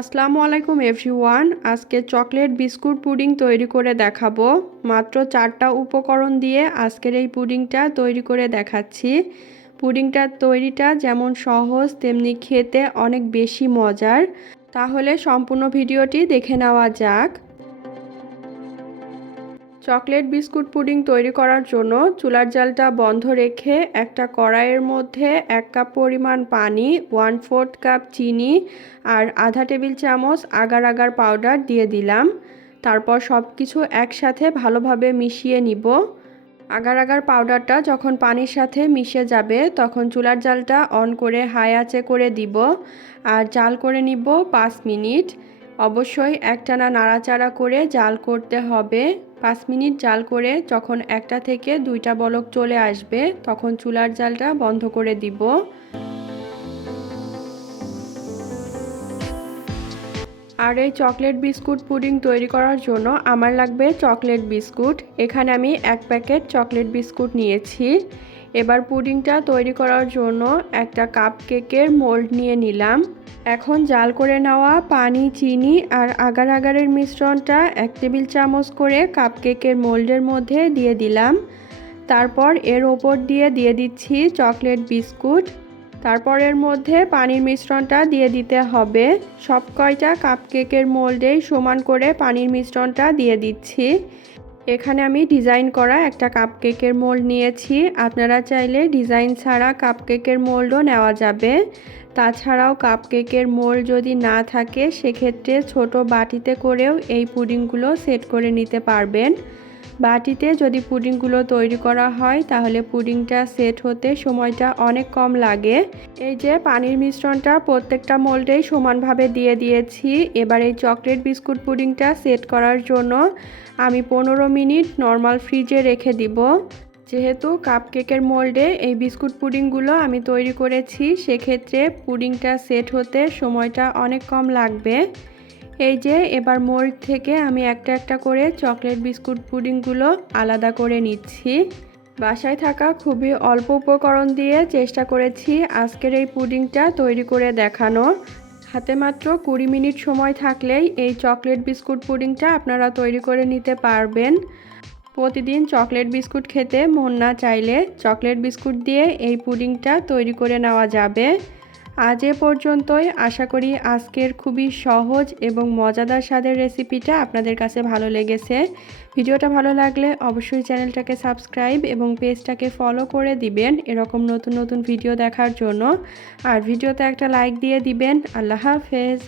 আসসালামু আলাইকুম এভরিওয়ান। আজকে চকলেট বিস্কুট পুডিং তৈরি করে দেখাবো। মাত্র 4টা উপকরণ দিয়ে আজকের এই পুডিংটা তৈরি করে দেখাচ্ছি। পুডিংটার তৈরিটা যেমন সহজ তেমনি খেতে অনেক বেশি মজার। তাহলে সম্পূর্ণ ভিডিওটি দেখে নেওয়া যাক। চকলেট বিস্কুট পুডিং তৈরি করার জন্য চুলার জালটা বন্ধ রেখে একটা কড়াইয়ের মধ্যে 1 কাপ পরিমাণ পানি, 1/4 কাপ চিনি আর আধা টেবিল চামচ আগার আগার পাউডার দিয়ে দিলাম। তারপর সব কিছু একসাথে ভালোভাবে মিশিয়ে নিব। আগার আগার পাউডারটা যখন পানির সাথে মিশে যাবে তখন চুলার জালটা অন করে হাই আঁচে করে দিব আর জাল করে নিব 5 মিনিট। অবশ্যই একটানা নাড়াচাড়া করে জাল করতে হবে। 5 মিনিট জাল করে যখন একটা থেকে 2টা বলক চলে আসবে তখন চুলার জালটা বন্ধ করে দিব। আর এই চকলেট বিস্কুট পুডিং তৈরি করার জন্য আমার লাগবে চকলেট বিস্কুট। এখানে আমি 1 প্যাকেট চকলেট বিস্কুট নিয়েছি। এবার পুডিংটা তৈরি করার জন্য একটা কাপ কেকের মোল্ড নিয়ে নিলাম। এখন জাল করে নেওয়া পানি, চিনি আর আগার আগারের মিশ্রণটা 1 টেবিল চামচ করে কাপ কেকের মোল্ডের মধ্যে দিয়ে দিলাম। তারপর এর ওপর দিয়ে দিচ্ছি চকলেট বিস্কুট। তারপর এর মধ্যে পানির মিশ্রণটা দিয়ে দিতে হবে। সব কয়টা কাপকেকের মোল্ডেই সমান করে পানির মিশ্রণটা দিয়ে দিচ্ছি। এখানে আমি ডিজাইন করা একটা কাপকেকের মোল্ড নিয়েছি। আপনারা চাইলে ডিজাইন ছাড়া কাপকেকের মোল্ডও নেওয়া যাবে। তাছাড়াও কাপকেকের মোল্ড যদি না থাকে সেক্ষেত্রে ছোট বাটিতে করেও এই পুডিংগুলো সেট করে নিতে পারবেন। বাটিতে যদি পুডিংগুলো তৈরি করা হয় তাহলে পুডিংটা সেট হতে সময়টা অনেক কম লাগে। এই যে পানির মিশ্রণটা প্রত্যেকটা মোল্ডেই সমানভাবে দিয়ে দিয়েছি। এবার এই চকলেট বিস্কুট পুডিংটা সেট করার জন্য আমি 15 মিনিট নর্মাল ফ্রিজে রেখে দিব। যেহেতু কাপকেকের মোল্ডে এই বিস্কুট পুডিংগুলো আমি তৈরি করেছি সেক্ষেত্রে পুডিংটা সেট হতে সময়টা অনেক কম লাগবে। এই যে এবার মোল্ড থেকে আমি একটা একটা করে চকলেট বিস্কুট পুডিংগুলো আলাদা করে নিচ্ছি। বাসায় থাকা খুবই অল্প উপকরণ দিয়ে চেষ্টা করেছি আজকের এই পুডিংটা তৈরি করে দেখানো। হাতে মাত্র 20 মিনিট সময় থাকলেই এই চকলেট বিস্কুট পুডিংটা আপনারা তৈরি করে নিতে পারবেন। প্রতিদিন চকলেট বিস্কুট খেতে মন না চাইলে চকলেট বিস্কুট দিয়ে এই পুডিংটা তৈরি করে নেওয়া যাবে। আজ এ পর্যন্তই। আশা করি আজকের খুবই সহজ এবং মজাদার স্বাদের রেসিপিটা আপনাদের কাছে ভালো লেগেছে। ভিডিওটা ভালো লাগলে অবশ্যই চ্যানেলটাকে সাবস্ক্রাইব এবং পেজটাকে ফলো করে দিবেন এরকম নতুন নতুন ভিডিও দেখার জন্য। আর ভিডিওতে একটা লাইক দিয়ে দিবেন। আল্লাহ হাফেজ।